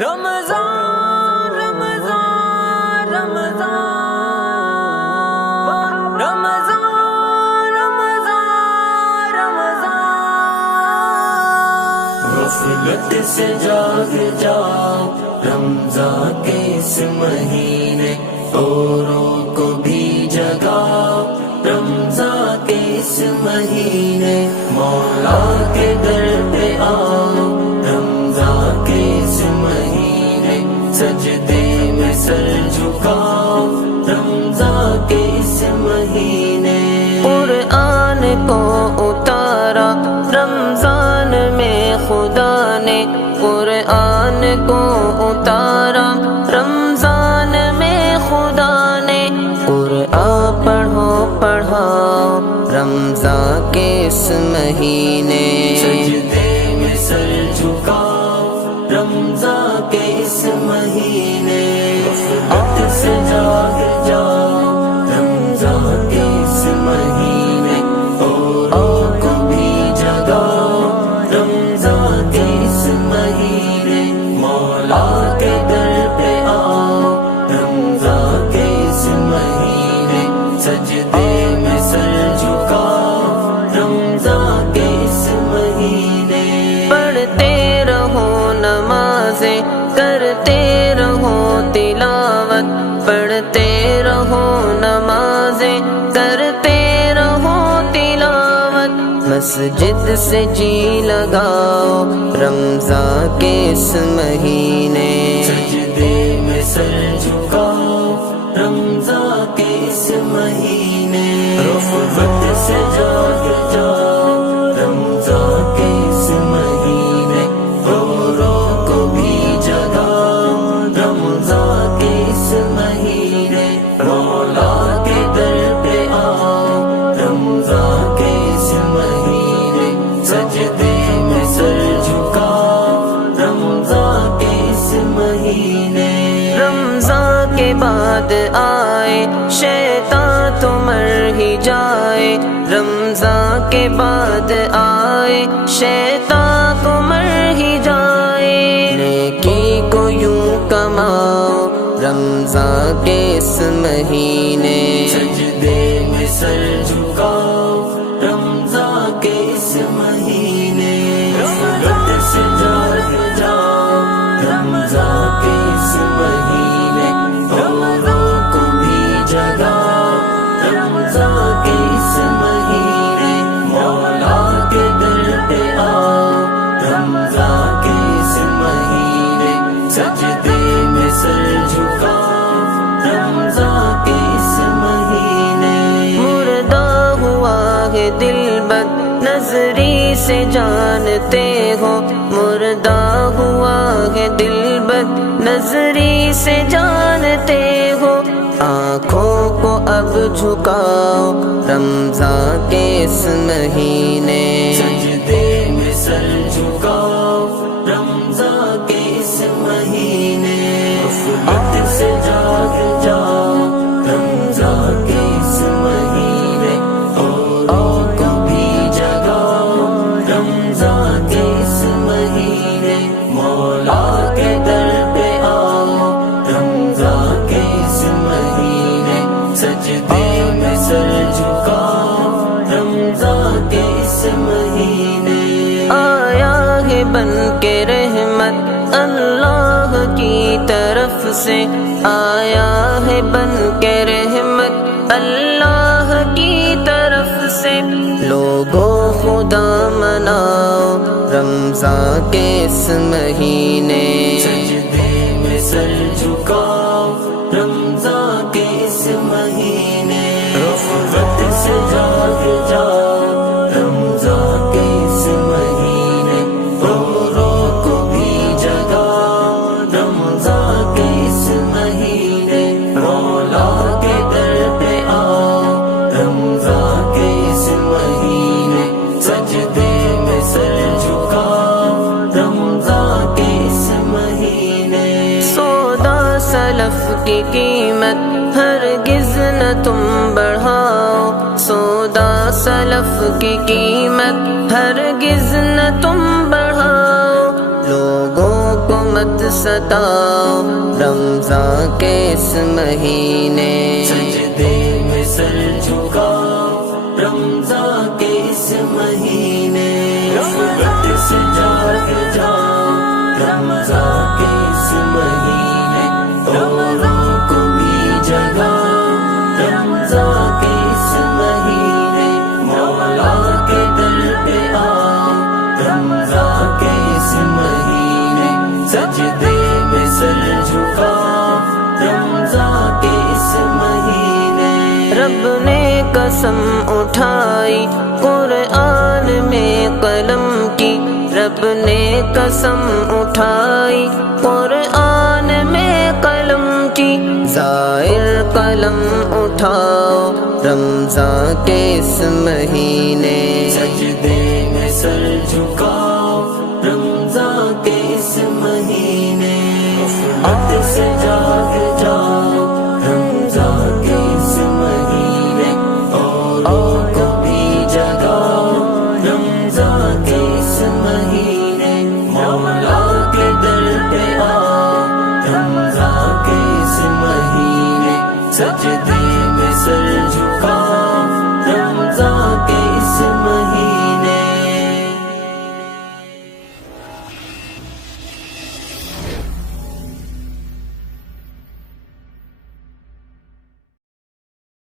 رمضان رمضان رمضان رمضان رمضان رمضان غفلت سے جاگ جاؤ رمضان کے اس مہینے اوروں کو بھی جگاؤ رمضان کے اس مہینے مولا کے در پہ آؤ رمضان کے اس مہینے سجدے میں سر جھکاؤ رمضان کے اس مہینے قرآن کو اتارا رمضان میں خدا نے قرآن کو اتارا رمضان میں خدا نے قرآن پڑھو پڑھاؤ رمضان کے اس مہینے سجدے میں سر جھکاؤ رمضان کے اس مہینے غفلت سے جاگ جاؤ رمضان کے اس مہینے اوروں کو بھی جگاؤ رمضان کے اس مہینے مولا کے در پہ آؤ رمضان کے اس مہینے سجدے میں سر جھکاؤ رمضان کے اس مہینے پڑھتے رہو نمازیں کرتے رہو تلاوت پڑھتے رہو نمازیں کرتے رہو تلاوت مسجد سے جی لگاؤ رمضان کے اس مہینے سجدے میں سر جھکاؤ رمضان کے اس مہینے غفلت سے جاگ جاؤ رمضان کے اس مہینے اوروں کو بھی جگاؤ رمضان کے اس مہینے مولا کے در پہ آؤ رمضان کے اس مہینے سجدے میں سر جھکاؤ رمضان کے اس مہینے رمضان کے بعد آئے شیطان تو مر ہی جائے رمضان کے بعد آئے شیطان کو مر ہی جائے نیکی کو یوں کماؤ رمضان کے اس مہینے سجدے میں سر جھکاؤ رمضان کے اس مہینے غفلت سے جاگ جاؤ رمضان کے اس مہینے اوروں کو بھی جگاؤ رمضان کے اس مہینے مولا کے در پہ آؤ رمضان کے اس مہینے سجدے میں سر جھکاؤ رمضان کے اس مہینے مردہ ہوا ہے دل بد نظری سے جانتے ہو مردہ ہوا ہے دل بد نظری سے جانتے ہو آنکھوں کو اب جھکاؤ رمضان کے اس مہینے سجدے میں سر جھکاؤ رمضان کے اس مہینے غفلت سے جاگ جاؤ رمضان کے اس مہینے اوروں کو بھی جگاؤ رمضان کے اس مہینے مولا کے در پہ آؤ رمضان کے اس مہینے سجدے میں سر جھکاؤ رمضان کے اس مہینے آیا ہے بن کے رحمت اللہ کی طرف سے آیا ہے بن کے رحمت اللہ کی طرف سے لوگوں خدا مناؤ رمضان کے اس مہینے سجدے میں سر جھکاؤ رمضان کے اس مہینے غفلت سے جاگ جاؤ رمضان کے اس مہینے اوروں کو بھی جگاؤ رمضان کے اس مہینے مولا کے در پہ آؤ رمضان کے اس مہینے سجدے میں سر جھکاؤ رمضان کے اس مہینے سودا سلف کی قیمت ہرگز نہ تم بڑھاؤ سودا سلف کی قیمت ہرگز نہ تم بڑھاؤ لوگوں کو مت ستاؤ رمضان کے اس مہینے، سجدے میں سر جھکاؤ رمضان کے اس مہینے، غفلت سے جاگ جاؤ رمضان کے اس مہینے، اوروں کو بھی جگاؤ رمضان کے اس مہینے، مولا کے در پہ آؤ رمضان کے اس مہینے، سجدے میں سر جھکاؤ رمضان کے اس مہینے۔ رب نے قسم اٹھائی قرآن میں قلم کی، رب نے قسم اٹھائی قرآن میں قلم کی، زائر قلم اٹھاؤ رمضان کے اس مہینے، سجدے